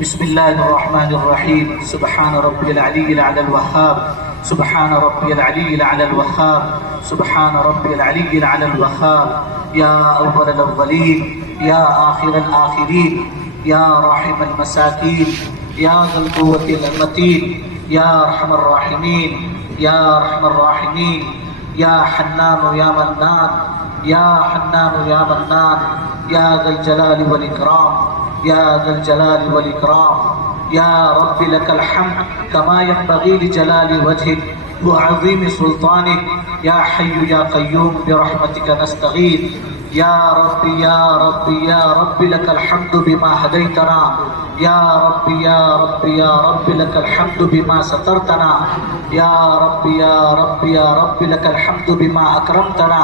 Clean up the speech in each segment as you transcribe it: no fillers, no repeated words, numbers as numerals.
بسم الله الرحمن الرحيم. سبحان ربي العلي الأعلى الوهاب. سبحان ربي العلي الأعلى الوهاب. سبحان ربي العلي الأعلى الوهاب. يا أول الأولين، يا آخر الآخرين، يا راحم المساكين، يا ذا القوة المتين، يا أرحم الراحمين، يا أرحم الراحمين، يا حنان يا منان، يا حنان يا منان، يا ذا الجلال والإكرام، يا ذا الجلال والإكرام. يا رب لك الحمد كما ينبغي لجلال وجهك وعظيم سلطانك. يا حي يا قيوم برحمتك نستغيث. يا رب يا رب يا رب لك الحمد بما هديتنا. يا رب يا رب يا رب لك الحمد بما سترتنا. يا رب يا رب يا رب لك الحمد بما أكرمتنا.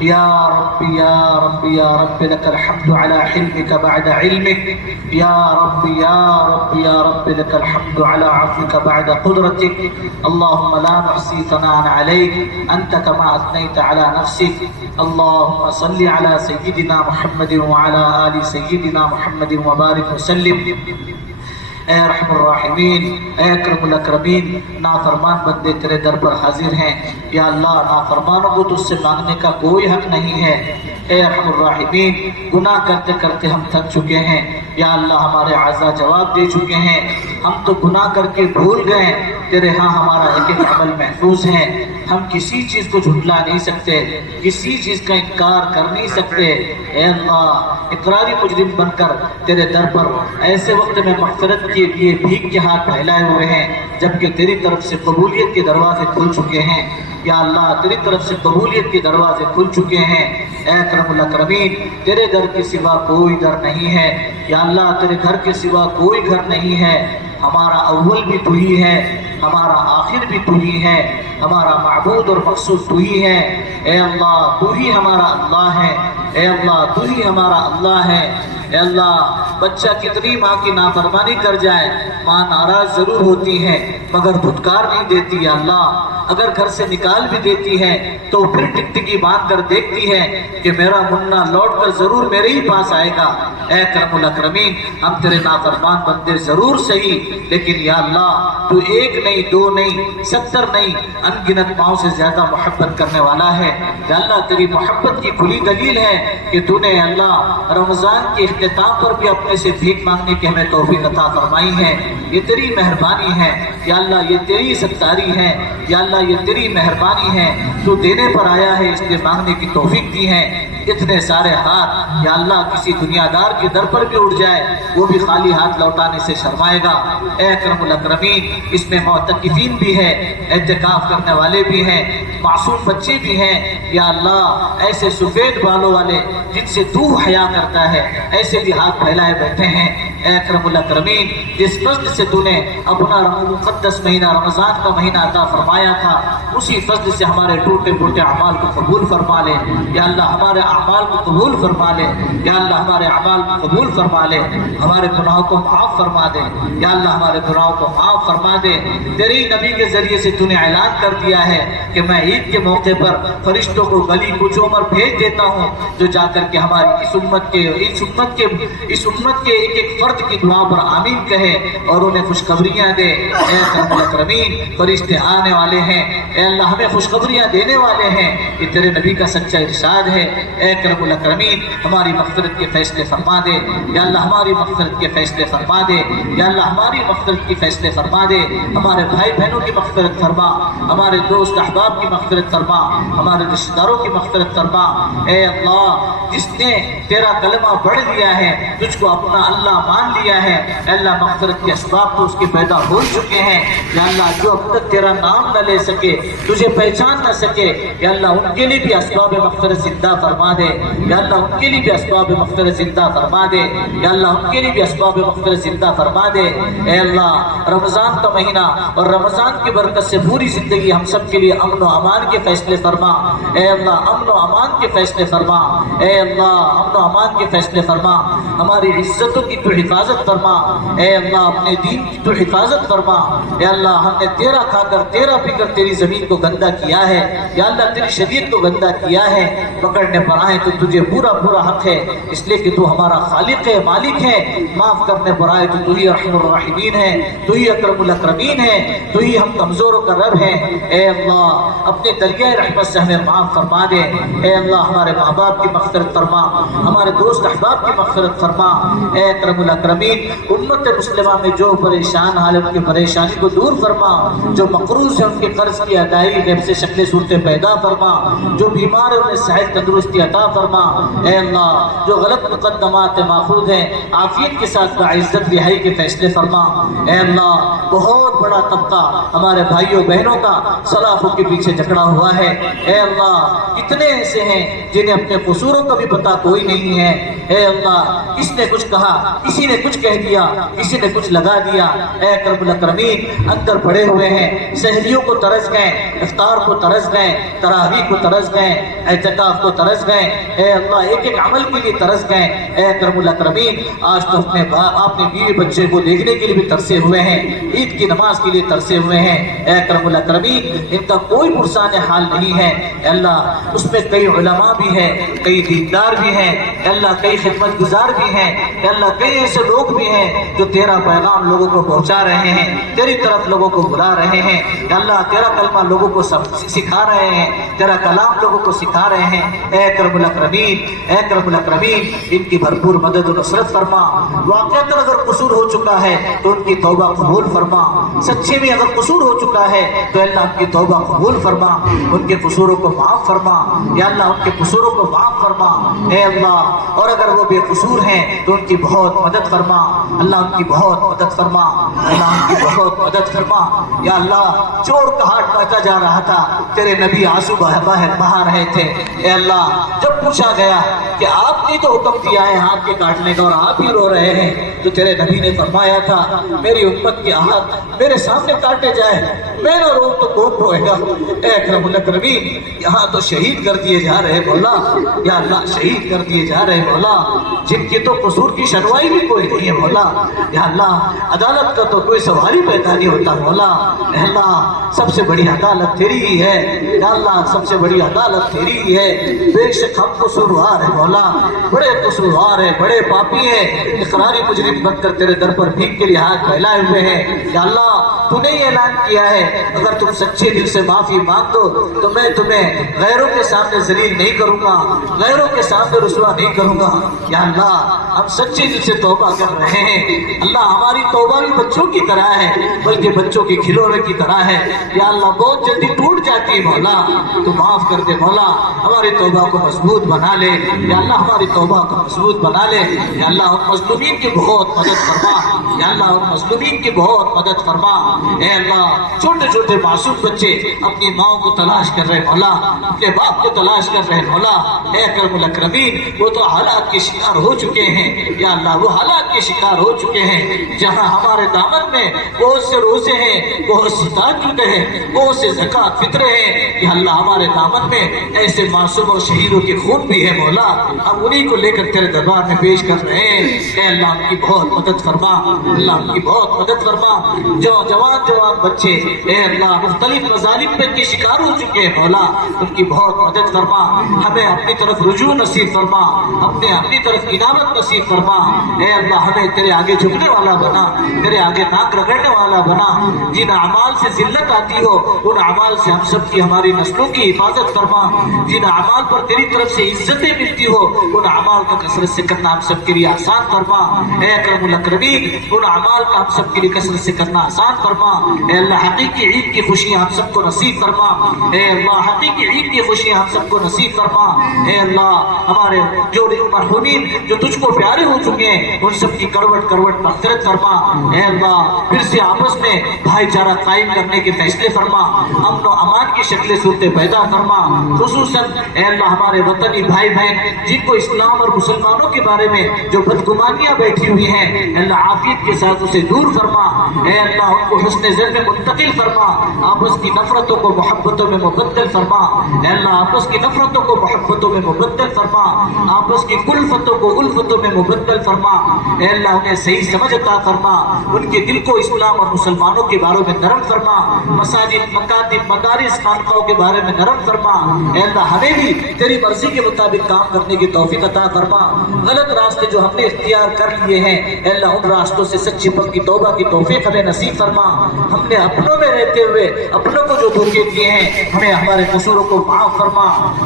يا رب يا رب يا رب لك الحمد على حلمك بعد علمك. يا رب يا رب يا رب لك الحمد على عفوك بعد قدرتك. اللهم لا نحصي ثناء عليك أنت كما أثنيت على نفسك. اللهم صل على سيدنا محمد وعلى آل سيدنا محمد وبارك وسلم. اے رحم الراحمین، اے اکرم الاکرمین، نافرمان بندے تیرے در پر حاضر ہیں یا اللہ. نافرمانوں کو تجھ سے مانگنے کا کوئی حق نہیں ہے. اے رحم الراحمین، گناہ کرتے کرتے ہم تھک چکے ہیں یا اللہ. ہمارے اعضاء جواب دے چکے ہیں. ہم تو گناہ کر کے بھول گئے. تیرے ہاں ہمارا ایک ایک عمل محفوظ ہے. ہم کسی چیز کو جھٹلا نہیں سکتے، کسی چیز کا انکار کر نہیں سکتے. اے اللہ، اقراری مجرم بن کر تیرے در پر ایسے وقت میں مغفرت کے لیے بھیک کے ہاتھ پھیلائے ہوئے ہیں جبکہ تیری طرف سے قبولیت کے دروازے کھل چکے ہیں یا اللہ. تیری طرف سے قبولیت کے دروازے کھل چکے ہیں. اے اکرم الاکرمین، تیرے در کے سوا کوئی در نہیں ہے یا اللہ. تیرے گھر کے سوا کوئی گھر نہیں ہے. ہمارا اول بھی تو ہی ہے، ہمارا آخر بھی تو ہی ہے، ہمارا معبود اور مقصود تو ہی ہے. اے اللہ، تو ہی ہمارا اللہ ہے. اے اللہ، تو ہی ہمارا اللہ ہے. اے اللہ، بچہ کتنی ماں کی نافرمانی کر جائے، ماں ناراض ضرور ہوتی ہے مگر دھتکار نہیں دیتی یا اللہ. اگر گھر سے نکال بھی دیتی ہے تو پھر ٹکٹکی باندھ کر دیکھتی ہے کہ میرا منا لوٹ کر ضرور میرے ہی پاس آئے گا. اے کرم الاکرمین، ہم تیرے نافرمان بندے ضرور صحیح، لیکن یا اللہ تو ایک نہیں، دو نہیں، 70 نہیں، ان گنت پاؤں سے زیادہ محبت کرنے والا ہے یا اللہ. تیری محبت کی کھلی دلیل ہے کہ تو نے اللہ رمضان کے اختتام پر بھی اپنے سے بھیک مانگنے کی ہمیں توفیق عطا فرمائی ہے. یہ تیری مہربانی ہے یا اللہ، یہ تیری ستاری ہے یا اللہ، یہ تیری مہربانی ہے. تو دینے پر آیا ہے اس لیے مانگنے کی توفیق دی ہے. اتنے سارے ہاتھ یا اللہ کسی دنیا دار کے در پر بھی اٹھ جائے وہ بھی خالی ہاتھ لوٹانے سے شرمائے گا. اے اکرم الاکرمین، اس میں معتکفین بھی ہے، اعتکاف کرنے والے بھی ہیں، معصوم بچے بھی ہیں یا اللہ. ایسے سفید بالوں والے جن سے تو حیا کرتا ہے ایسے بھی ہاتھ پھیلائے بیٹھے ہیں. اے اکرم الاکرمین، جس فضل سے تو نے اپنا مقدس مہینہ رمضان کا مہینہ عطا فرمایا تھا اسی فضل سے ہمارے ٹوٹے پھوٹے اعمال کو قبول فرما لے یا اللہ. ہمارے اعمال کو قبول فرما لے یا اللہ. ہمارے اعمال کو قبول فرما لے. ہمارے گناہوں کو معاف فرما دے یا اللہ. ہمارے گناہوں کو معاف فرما دے. تیری نبی کے ذریعے سے تو نے اعلان کر دیا ہے کہ میں عید کے موقع پر فرشتوں کو گلی کوچوں پر بھیج دیتا ہوں جو جا کر کے ہماری اس امت کے ایک ایک فرد کی دعا پر آمین کہے اور انہیں خوشخبریاں دے. اے اکرم الاکرمین، فرشتے آنے والے ہیں اے اللہ، ہمیں خوشخبریاں دینے والے ہیں. یہ تیرے نبی کا سچا ارشاد ہے. اے اکرم الاکرمین، ہماری مغفرت کے فیصلے فرما دے یا اللہ. ہماری مغفرت کے فیصلے فرما دے یا اللہ. ہماری مغفرت کے فیصلے فرما دے. ہمارے بھائی بہنوں کی مغفرت فرما، ہمارے دوست احباب کی مغفرت فرما، ہمارے رشتہ داروں کی مغفرت فرما. اے اللہ، جس نے تیرا کلمہ پڑھ لیا ہے، تجھ کو اپنا اللہ مان لیا ہے، اے اللہ مغفرت کے اسباب تو اس کے پیدا ہو چکے ہیں یا اللہ. جو اب تک تیرا نام نہ لے سکے، تجھے پہچان نہ سکے یا اللہ، ان کے لیے بھی اسباب مغفرت زندہ فرما دے یا اللہ. ان کے لیے بھی اسباب مغفرت زندہ فرما دے یا اللہ. ان کے لیے بھی اسباب مغفرت زندہ فرما دے. اے اللہ، رمضان کا مہینہ اور رمضان کی برکت سے پوری زندگی ہم سب کے لیے امن و امان کے فیصلے فرما. اے اللہ، امن و امان کے فیصلے فرما. اے اللہ، امن و امان کے فیصلے فرما. ہماری عزتوں کی تو حفاظت حفاظت فرما، اے اللہ اپنے دین کی تو حفاظت فرما۔ اے اللہ ہم نے تیرا کھا کر تیرا پی کر تیری زمین کو گندا کیا ہے، یا اللہ تیری شریعت کو گندا کیا ہے، پکڑنے پر آئے تو تجھے پورا پورا حق ہے، اس لیے کہ تو ہمارا خالق ہے، مالک ہے۔ معاف کرنے پر آئے تو ہی ارحم الراحمین ہے، تو ہی اکرم الاکرمین ہے، تو ہی ہم کمزوروں کا رب ہے۔ اے اللہ اپنے دریائے رحمت سے ہمیں معاف فرما دے۔ اے اللہ ہمارے ماں باپ کی مغفرت فرما، ہمارے دوست احباب کی مغفرت فرما۔ اے اکرم الاکرمین امت مسلمہ میں جو پریشان حال ان کی پریشانی کو دور فرما، جو مقروض ہیں ان کے قرض کی ادائیگی غیب سے شکل صورتیں پیدا فرما، جو بیمار ہیں انہیں صحت تندرستی عطا فرما۔ اے اللہ جو غلط مقدمات ماخوذ ہیں عافیت کے ساتھ باعزت رہائی کے فیصلے فرما۔ اے اللہ بہت بڑا طبقہ ہمارے بھائیوں بہنوں کا سلافوں کے پیچھے جکڑا ہوا ہے۔ اے اللہ کتنے ایسے ہیں جنہیں اپنے قصوروں کا بھی پتہ کوئی نہیں ہے۔ اے اللہ کس نے کچھ کہا، کسی نے کچھ کہہ دیا، کسی نے کچھ لگا دیا۔ اے اکرم الاکرمین اندر پڑے ہوئے ہیں، سحریوں کو ترس گئے، افطار کو ترس گئے، تراویح کو ترس گئے، اعتکاف کو ترس گئے۔ اے اللہ ایک ایک عمل کے لیے ترس گئے۔ اے اکرم الاکرمین آج تو اپنے بیوی بچے کو دیکھنے کے لیے بھی ترسے ہوئے ہیں، عید کی نماز کے لیے ترسے ہوئے ہیں۔ اے اکرم الاکرمین ان کا کوئی پرسان حال نہیں ہے۔ اے اللہ اس میں کئی علماء بھی ہیں، کئی دیندار بھی ہیں، اے اللہ کئی خدمت گزار بھی ہیں، اے اللہ کئی ایسے لوگ بھی ہیں جو تیرا پیغام لوگوں کو پہنچا رہے ہیں، تیری طرف لوگوں کو بلا رہے ہیں۔ اے اللہ تیرا کلمہ لوگوں کو سکھا رہے ہیں، تیرا کلام لوگوں کو سکھا رہے ہیں۔ اے اکرم الاکرمین، اے اکرم الاکرمین ان کی بھرپور مدد و نصرت فرما۔ واقعات اگر قصور ہو چکا ہے تو ان کی توبہ قبول فرما، سچے میں اگر قصور ہو چکا ہے تو اللہ ان کی توبہ قبول فرما، ان کے قصوروں کو معاف فرما۔ یا اللہ ان کے قصوروں کو معاف فرما۔ اے اللہ اور اگر وہ بے قصور ہیں تو ان کی بہت مدد فرما، اللہ ان کی بہت مدد فرما، اللہ ان کی بہت مدد فرما۔ یا اللہ چور کا ہاتھ کاٹا جا رہا تھا، تیرے نبی آنسو بہا رہے تھے۔ اے اللہ جب پوچھا گیا کہ آپ نے تو حکم دیا ہے ہاتھ کے کاٹنے کا اور آپ ہی رو رہے ہیں، تو تیرے نبی نے فرمایا تھا میری امت کے ہاتھ میرے سامنے کاٹے جائے میں نہ رو تو کون روئے گا۔ اے اکرم الاکرمین یہاں تو شہید کر دیے جا رہے مولا، یا اللہ شہید کر دیے جا رہے مولا جن کے تو قصور کی شنوائی بھی کوئی نہیں ہے مولا۔ یا اللہ عدالت کا تو کوئی سوال ہی پیدا نہیں ہوتا مولا۔ اے اللہ سب سے بڑی عدالت تیری ہی ہے، یا اللہ سب سے بڑی عدالت تیری ہی ہے۔ بے شک ہم قصوروار ہیں مولا، بڑے قصوروار ہیں، بڑے پاپی ہیں، اقراری مجرم بن کر تیرے در پر بھیک کے لیے ہاتھ پھیلائے ہوئے ہیں۔ یا اللہ تو نے یہ اعلان کیا ہے اگر تم سچے دل سے معافی مانگ دو تو میں تمہیں غیروں کے سامنے ذلیل نہیں کروں گا، غیروں کے سامنے رسوا نہیں کروں گا۔ یا اللہ ہم سچے دل سے توبہ کر رہے ہیں، اللہ ہماری توبہ بھی بچوں کی طرح ہے بلکہ بچوں کے کھلونے کی طرح ہے۔ یا اللہ بہت جلدی ٹوٹ جاتی ہے مولا، تو معاف کر دے مولا، ہماری توبہ کو مضبوط بنا لے۔ یا اللہ ہماری توبہ کو مضبوط بنا لے۔ یا اللہ ان مظلومین کی بہت مدد فرما، یا اللہ ان مظلومین کی بہت مدد فرما۔ اے اللہ چھوٹے چھوٹے معصوم بچے اپنی ماں کو تلاش کر رہے مولا، اپنے باپ کو تلاش کر رہے مولا۔ اے اکرم الاکرمین وہ تو حالات کے شکار ہو چکے ہیں، یا اللہ وہ حالات کے شکار ہو چکے ہیں جہاں ہمارے دامن میں بہت سے روزے ہیں، بہت سے تہجد ہیں، بہت سے زکوٰۃ فطرے ہیں۔ یا اللہ ہمارے دامن میں ایسے معصوم اور شہیدوں کے خون بھی ہے مولا، ہم انہیں کو لے کر تیرے دربار میں پیش کر رہے ہیں۔ اے اللہ ان کی بہت مدد فرما، اللہ ان کی بہت مدد فرما۔ جو جوان بچے اے اللہ مختلف مظالم پہ کے شکار ہو چکے ہیں مولا، ان کی بہت مدد فرما، ہمیں اپنی طرف رجوع نصیب فرما، اپنی طرف انابت نصیب فرما۔ اے اللہ ہمیں تیرے آگے جھکنے والا بنا، تیرے آگے ناک رگڑنے والا بنا۔ جن اعمال سے ذلت آتی ہو ان اعمال سے ہم سب کی ہماری نسلوں کی حفاظت فرما، جن اعمال پر تیری طرف سے عزتیں ملتی ہو ان اعمال کو کثرت سے کرنا ہم سب کے لیے آسان فرما۔ اے اکرم الاکرمین ان اعمال کا ہم سب کے لیے کثرت سے کرنا آسان فرما۔ اے اللہ حقیقی عید کی خوشیاں ہم سب کو نصیب فرما، اے اللہ حقیقی عید کی خوشیاں ہم سب کو نصیب فرما۔ اے اللہ ہمارے جو مرحومین جو تجھ کو پیارے ہو چکے ہیں ان سب کی کروٹ کروٹ مغفرت فرما۔ اے اللہ پھر سے آپس میں بھائی چارہ قائم کرنے کے فیصلے فرما، امن و امان کی شکل صورتیں پیدا فرما۔ خصوصاً اے اللہ ہمارے وطنی بھائی بہن جن کو اسلام اور مسلمانوں کے بارے میں جو بدگمانیاں بیٹھی ہوئی ہیں اے اللہ عافیت کے ساتھ اسے دور فرما۔ اے اللہ ان کو حسن زن میں منتقل فرما، آپس کی نفرتوں کو محبتوں میں مبدل فرما، اے اللہ آپس کی نفرتوں کو محبتوں میں مبدل فرما، آپس کی الفتوں کو الفتوں میں مبدل فرما، اے اللہ انہیں صحیح سمجھ عطا فرما، ان کے دل کو اسلام اور مسلمانوں کے بارے میں نرم فرما، مساجد مکاتب مدارس خانقاہوں کے بارے میں نرم فرما، اے اللہ ہمیں بھی تیری مرضی کے مطابق کام کرنے کی توفیق عطا فرما، غلط راستے جو ہم نے اختیار کر لیے ہیں اے اللہ ان راستوں سے سچی پکی توبہ کی توفیق ہمیں نصیب فرما، ہم نے اپنوں میں رہتے ہوئے اپنوں کو جو دھوکے دیے ہیں ہمیں ہمارے قصوروں کو معاف فرما،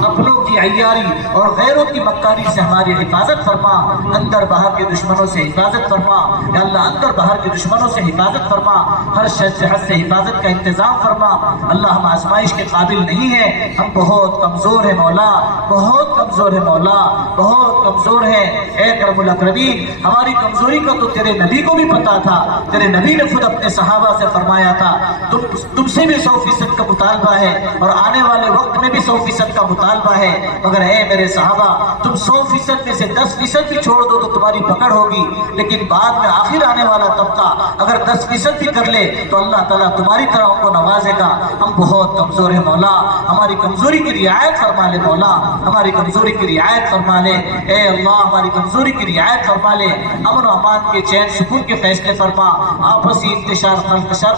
اپنوں کی عیاری اور غیروں کی مکاری سے ہماری حفاظت فرما، اندر باہر کے دشمنوں سے حفاظت فرما، یا اللہ اندر باہر کے دشمنوں سے حفاظت فرما، ہر شر سے حفاظت کا انتظام فرما، اللہ ہم آزمائش کے قابل نہیں ہیں، ہم بہت کمزور ہیں مولا، بہت کمزور ہے مولا، بہت کمزور ہے، اے اکرم الاکرمین ہماری کمزوری کا تو تیرے نبی کو بھی پتا تھا، تیرے نبی نے خود اپنے صحابہ سے فرمایا تھا تم سے بھی 100% کا مطالبہ ہے اور آنے والے وقت میں بھی 100% کا مطالبہ ہے، مگر اے میرے صحابہ تم 100% میں سے 10% بھی چھوڑ دو تو تمہاری پکڑ ہوگی، لیکن بعد میں آخر آنے والا طبقہ اگر 10% بھی کر لے تو اللہ تعالیٰ تمہاری طرح ان کو نوازے گا، ہم بہت کمزور ہیں مولا، ہماری کمزوری کی رعایت فرما لے مولا، ہماری کمزوری کی رعایت فرما لے، اے اللہ ہماری کمزوری کی رعایت فرما لے، امن و امان کے چین سکون کے فیصلے فرما، آپسی انتشار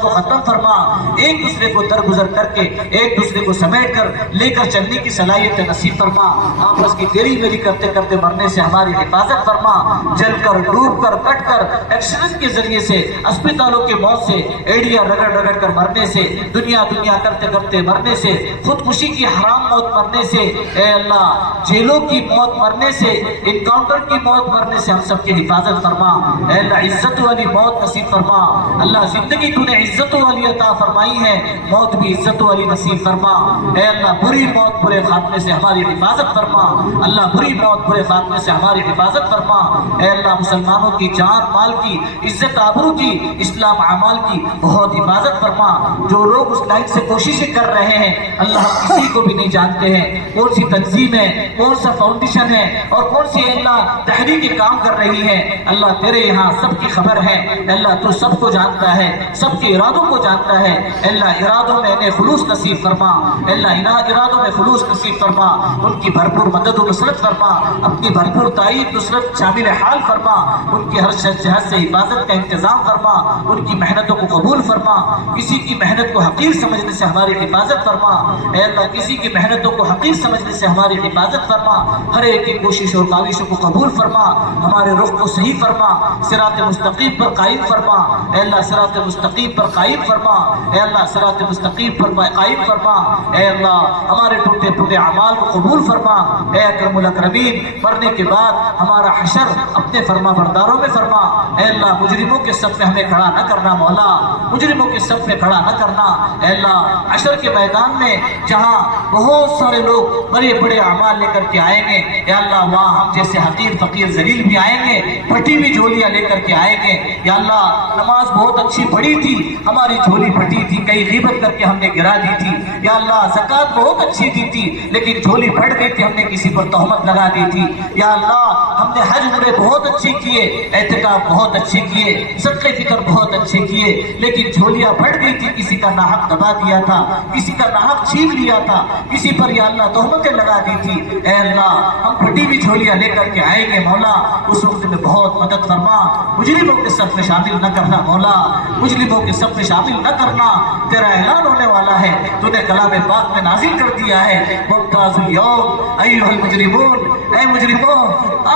کو ختم فرما، ایک دوسرے کو درگزر کر کے ایک دوسرے کو سمیٹ کر لے کر چلنے کی صلاحیت نصیب فرما، آپس کی تیری میری کرتے کرتے مرنے سے ہماری حفاظت فرما، جل کر ڈوب کر کٹ کر ایکسیڈنٹ کے ذریعے سے اسپتالوں کے موت سے ایڑیاں رگڑ رگڑ کر مرنے سے دنیا کرتے کرتے مرنے سے خودکشی کی حرام موت مرنے سے اے اللہ جیلوں کی موت مرنے سے انکاؤنٹر کی موت مرنے سے ہم سب کی حفاظت فرما، اے اللہ عزت والی موت نصیب فرما، اللہ زندگی تو نے عزت والی عطا فرمائی ہے، موت بھی عزت والی نصیب فرما، اے اللہ بری موت برے خاتمے سے ہماری حفاظت فرما، اللہ بری موت برے خاتمے سے ہماری حفاظت فرما، اے اللہ مسلمانوں کی جان مال کی عزت آبرو کی اسلام اعمال کی بہت حفاظت فرما، جو لوگ اس لائن سے کوششیں کر رہے ہیں اللہ ہم کسی کو بھی نہیں جانتے ہیں کون سی تنظیم ہے کون سا فاؤنڈیشن ہے اور کون سی اللہ تحریک کام کر رہی ہے، اللہ تیرے یہاں سب کی خبر ہے، اللہ تو سب کو جانتا ہے، سب کے ارادوں کو جانتا ہے، اللہ ارادوں میں انہیں خلوص نصیب فرما، اللہ ارادوں میں خلوص نصیب فرما، ان کی بھرپور مدد و نصرت فرما، اپنی بھرپور تائید نصرت شامل حال فرما، ان کی ہر شر جہت سے حفاظت کا انتظام فرما، ان کی محنتوں کو قبول فرما، کسی کی محنت کو حقیر سمجھنے سے ہماری حفاظت فرما، اے اللہ کسی کی محنتوں کو حقیر سمجھنے سے ہماری حفاظت فرما، ہر ایک کی کوشش اور کاوشوں کو قبول فرما، ہمارے رخ کو صحیح فرما، صراط مستقیم پر قائم فرما، اے اللہ صراط مستقیم پر قائم فرما، اے اللہ صراط مستقیم پر قائم فرما، اے اللہ ہمارے ٹوٹے پھوٹے اعمال کو قبول فرما، اے اکرم الاکرمین مرنے کے بعد ہمارا حشر اپنے فرما برداروں میں فرما، اے اللہ مجرموں کے صف میں ہمیں کھڑا نہ کرنا مولا، مجرموں کے صف میں کھڑا نہ کرنا، اے اللہ حشر کے میدان میں جہاں بہت سارے لوگ بڑے بڑے اعمال لے کر کے آئیں گے، یا اللہ وہاں ہم جیسے حقیر فقیر ذلیل بھی آئیں گے، پھٹی ہوئی جھولیاں لے کر کے آئیں گے، یا اللہ نماز بہت اچھی پڑھی تھی ہماری جھولی پھٹی تھی، کئی غیبت کر کے ہم نے گرا دی تھی، یا اللہ زکوٰۃ بہت اچھی دی تھی لیکن جھولی پھٹ گئی تھی ہم نے کسی پر تہمت لگا دی تھی، یا اللہ ہم نے حج عمرے بہت اچھے کیے، اعتکاف بہت اچھے کیے، صدقے فطر بہت اچھے کیے، لیکن جھولیاں پھٹ گئی تھی، کسی کا ناحق دبا دیا تھا، کسی کا ناحق چھین لیا تھا، کسی پر یا اللہ تہمتیں لگا دی تھی، اے اللہ ہم پھٹی ہوئی جھولیاں لے کر کے آئیں گے مولا، اس وقت میں بہت مدد فرما، مجرموں کے صف میں شامل نہ کرنا مولا، مجرموں کے صف میں شامل نہ کرنا، تیرا اعلان ہونے والا ہے، تو نے کلام پاک میں نازل کر دیا ہے ممتاز اليوم ایھا المجرمون، اے مجرموں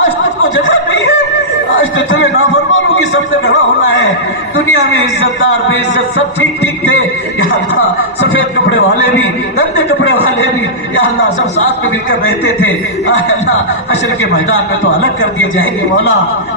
آج تک کو جگہ نہیں ہے، آج تو تمہیں نافرمانوں کی صف میں کھڑا ہونا ہے، دنیا میں عزت دار بے عزت سب ٹھیک ٹھیک تھے، یا اللہ سفید کپڑے والے بھی گندے کپڑے والے بھی یا اللہ سب ساتھ میں مل کر رہتے تھے، اے اللہ حشر کے میدان میں تو الگ کر دیے جائیں گے مولا،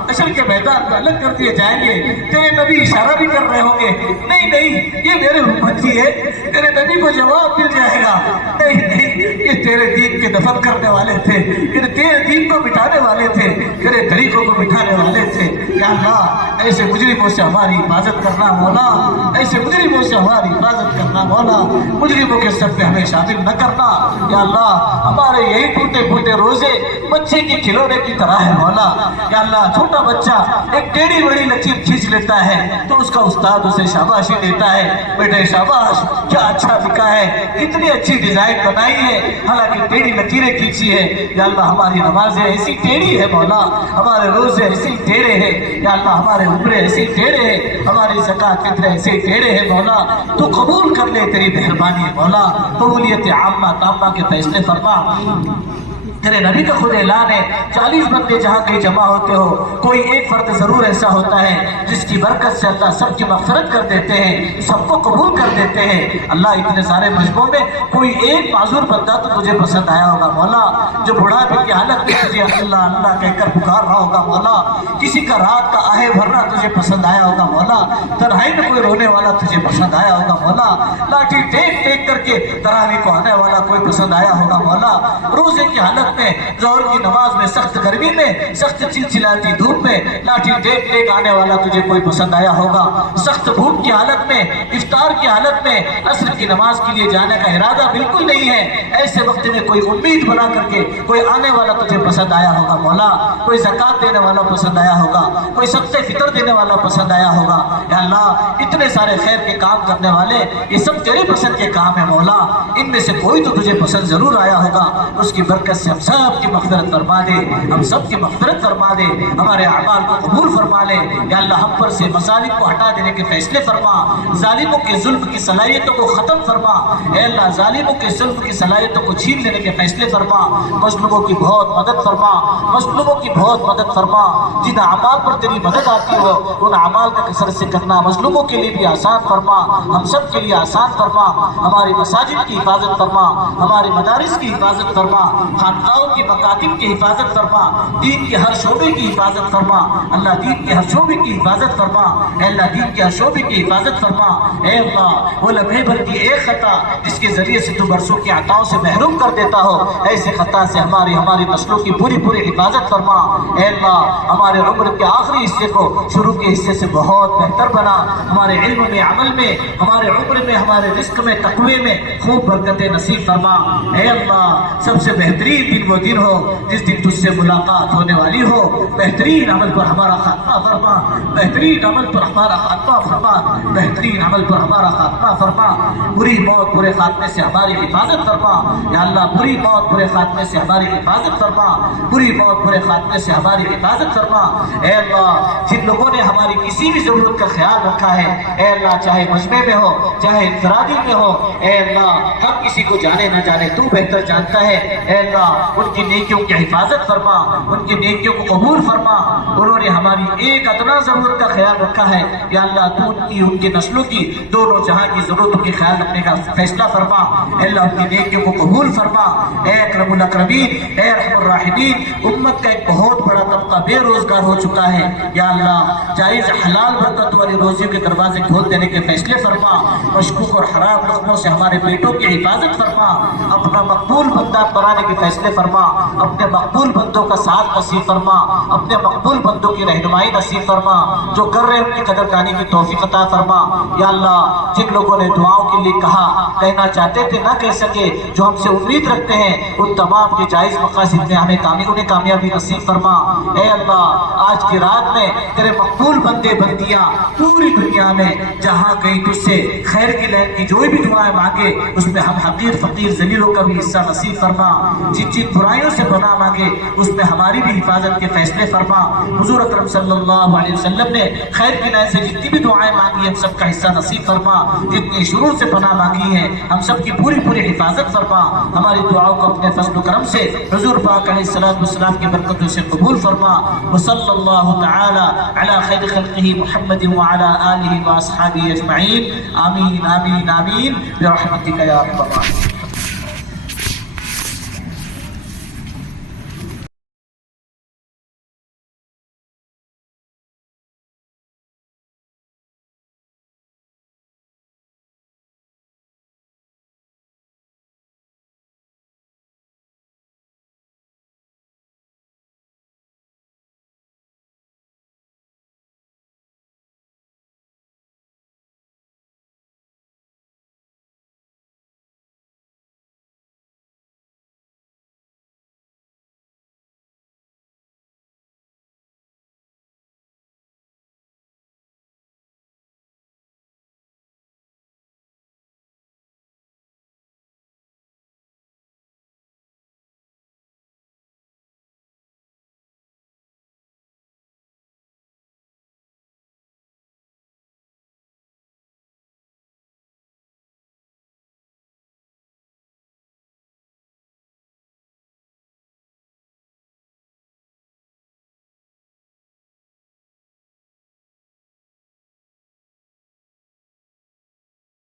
حشر کے میدان میں الگ کر دیے جائیں گے، تیرے نبی اشارہ بھی کر رہے ہوں گے نہیں نہیں یہ میرے امتی ہے، تیرے نبی کو جواب مل جائے گا نہیں نہیں یہ تیرے دین کے دفن کرنے والے تھے، یہ تیرے دین کو مٹانے والے تھے، تیرے طریقوں کو مٹانے والے تھے، یا اللہ ایسے مجرموں سے ہماری حفاظت کرنا مولا، ایسے مجرموں سے ہماری حفاظت کرنا مولا، مجرموں کے سب پہ ہمیں شامل نہ کرنا یا اللہ۔ ہمارے یہی ٹوٹے پھوٹے روزے بچے کے کھلونے کی طرح ہے مولا یا اللہ۔ چھوٹا بچہ ایک ٹیڑھی بڑی لکیر کھینچ لیتا ہے تو اس کا استاد اسے شاباشی دیتا ہے، بیٹے شاباش کیا اچھا لکھا ہے، کتنی اچھی ڈیزائن بنائی ہے، حالانکہ ٹیڑھی لکیریں کھینچی ہے یا اللہ۔ ہماری نمازیں ایسی ٹیڑھی ہے مولا، ہمارے روزے ایسے ٹیڑھے ہیں یا اللہ، ہمارے عمرے ایسے ٹیڑھے ہیں، ہماری زکوٰۃ فطر ایسے ٹیڑھے ہیں مولا۔ تو قبول کر لے، تیری مہربانی ہے مولا، قبولیت عامہ تامہ کے فیصلے فرما۔ تیرے نبی کا خود اعلان ہے 40 بندے جہاں کہیں جمع ہوتے ہو، کوئی ایک فرد ضرور ایسا ہوتا ہے جس کی برکت سے اللہ سب کی مغفرت کر دیتے ہیں، سب کو قبول کر دیتے ہیں۔ اللہ اتنے سارے مجموعوں میں کوئی ایک معذور بندہ تو تجھے پسند آیا ہوگا مولا، جو بڑھاپے کی حالت میں تجھے اللہ اللہ کہہ کر پکار رہا ہوگا مولا، کسی کا رات کا آہے بھرنا تجھے پسند آیا ہوگا مولا، تنہائی میں کوئی رونے والا تجھے پسند آیا ہوگا مولا، لاٹھی ٹیک ٹیک کر کے تراویح کو آنے والا کوئی پسند آیا ہوگا مولا، روزے کی حالت میں ظہر کی نماز میں سخت گرمی میں سخت چلچلاتی دھوپ میں لاٹھی ٹیک ٹیک آنے والا تجھے کوئی پسند آیا ہوگا، سخت بھوک کی حالت میں افطار کی حالت میں عصر کی نماز کے لیے جانے کا ارادہ بالکل نہیں ہے، ایسے وقت میں کوئی امید بنا کر کے کوئی آنے والا تجھے پسند آیا ہوگا مولا، کوئی زکوٰۃ دینے والا پسند آیا ہوگا، کوئی صدقہ فطر دینے والا پسند آیا ہوگا یا اللہ۔ اتنے سارے خیر کے کام کرنے والے یہ سب تیرے پسند کے کام ہیں مولا، ان میں سے کوئی تو تجھے پسند ضرور آیا ہوگا، اس کی برکت سے ہم سب کی مغفرت فرما دے، ہم سب کی مغفرت فرما دے، ہمارے اعمال کو قبول فرما لے یا اللہ۔ ہم پر سے مظالم کو ہٹا دینے کے فیصلے فرما، ظالموں کے ظلم کی صلاحیتوں کو ختم فرما اے اللہ، ظالموں کے ظلم کی صلاحیتوں کو چھین لینے کے فیصلے فرما، مظلوموں کی بہت مدد فرما، مظلوموں کی بہت مدد فرما، جن اعمال پر تیری مدد آتی ہو ان اعمال کا کثرت سے کرنا مظلوموں کے لیے بھی آسان فرما، ہم سب کے لیے آسان فرما، ہماری مساجد کی حفاظت فرما، ہمارے مدارس کی حفاظت فرما، خانقاہوں کی مکاتب کی حفاظت فرما، دین کے ہر شعبے کی حفاظت فرما اللہ، دین کے ہر شعبے کی حفاظت فرما اے اللہ، دین کے ہر شعبے کی حفاظت فرما اے اللہ۔ وہ لمحے بھر کی ایک خطا جس کے ذریعے سے تو برسوں کی عطاؤں سے محروم کر دیتا ہو، ایسے خطا سے ہماری نسلوں کی پوری حفاظت فرما اے اللہ۔ ہمارے عمر کے آخری حصے کو شروع کے حصے سے بہت بہتر بنا، ہمارے علم میں، عمل میں، ہمارے عمر میں، ہمارے رزق میں، تقوی میں خوب برکتیں نصیب فرما اے اللہ۔ سب سے بہترین دن وہ دن ہو جس دن تجھ سے ملاقات ہونے والی ہو، بہترین عمل پر ہمارا خاتمہ فرما، بہترین عمل پر ہمارا خاتمہ فرما، بہترین عمل پر ہمارا خاتمہ فرما، بری موت برے خاتمے سے ہماری حفاظت فرما یا اللہ، بری موت برے خاتمے سے ہماری حفاظت فرما، بری موت برے خاتمے سے ہماری حفاظت فرما اے اللہ۔ جن لوگوں نے ہماری کسی بھی ضرورت کا خیال رکھا ہے اے اللہ، چاہے مجمع میں ہو چاہے انفرادی میں ہو اے اللہ، ہم کسی کو جانے نہ جانے تو بہتر جانتا ہے اے اللہ، ان کی نیکیوں کی حفاظت فرما، ان کی نیکیوں کو قبول فرما، انہوں نے ہماری ایک ادنا ضرورت کا خیال رکھا ہے یا اللہ، تو ان کی نسلوں کی دونوں جہاں کی ضرورتوں کے خیال رکھنے کا فیصلہ فرما اے اللہ، ان کی نیکیوں کو قبول فرما اے اکرم الاکرمین اے ارحم الراحمین۔ امت کا ایک بہت بڑا طبقہ بے روزگار ہو چکا ہے یا اللہ، جائز حلال برکت والی روزیوں کے دروازے کھول دینے کے فیصلے فرما، مشکوک اور حرام لقموں سے ہمارے پیٹوں کی حفاظت فرما، اپنا مقبول بندہ بنانے کے فیصلے فرما، اپنے مقبول بندوں کا ساتھ نصیب فرما، اپنے مقبول بندوں کی رہنمائی نصیب فرما، جو کر رہے ان کی قدردانی کی توفیق عطا فرما یا اللہ۔ جن لوگوں نے دعاؤں کے لیے کہا، کہنا چاہتے تھے نہ کہہ سکے، جو ہم سے امید رکھتے ہیں ان تمام کے جائز مقاصد میں انہیں کامیابی نصیب فرما اے اللہ۔ آج کی رات میں تیرے مقبول بندے بندیاں پوری دنیا میں جہاں کہیں تجھ سے خیر کی لہر کی جو بھی دعائیں مانگے اس میں ہم حقیر فقیر ذلیلوں کا بھی حصہ نصیب فرما، جن جن برائیوں سے پناہ مانگے اس میں ہماری بھی حفاظت کے فیصلے فرما۔ حضور اکرم صلی اللہ علیہ وسلم نے خیر کی لہر سے جتنی بھی دعائیں مانگی ہم سب کا حصہ نصیب فرما، جتنی شرور سے پناہ مانگی ہے ہم سب کی پوری حفاظت فرما، ہماری دعاؤں کو اپنے فضل و کرم سے حضور پاک علیہ السلام کی برکتوں سے قبول فرما۔ وصلی اللہ تعالی علی خیر خلقہ محمد وعلی آلہ واصحابہ اجمعین، آمین آمین آمین برحمتک یا ارحم الراحمین۔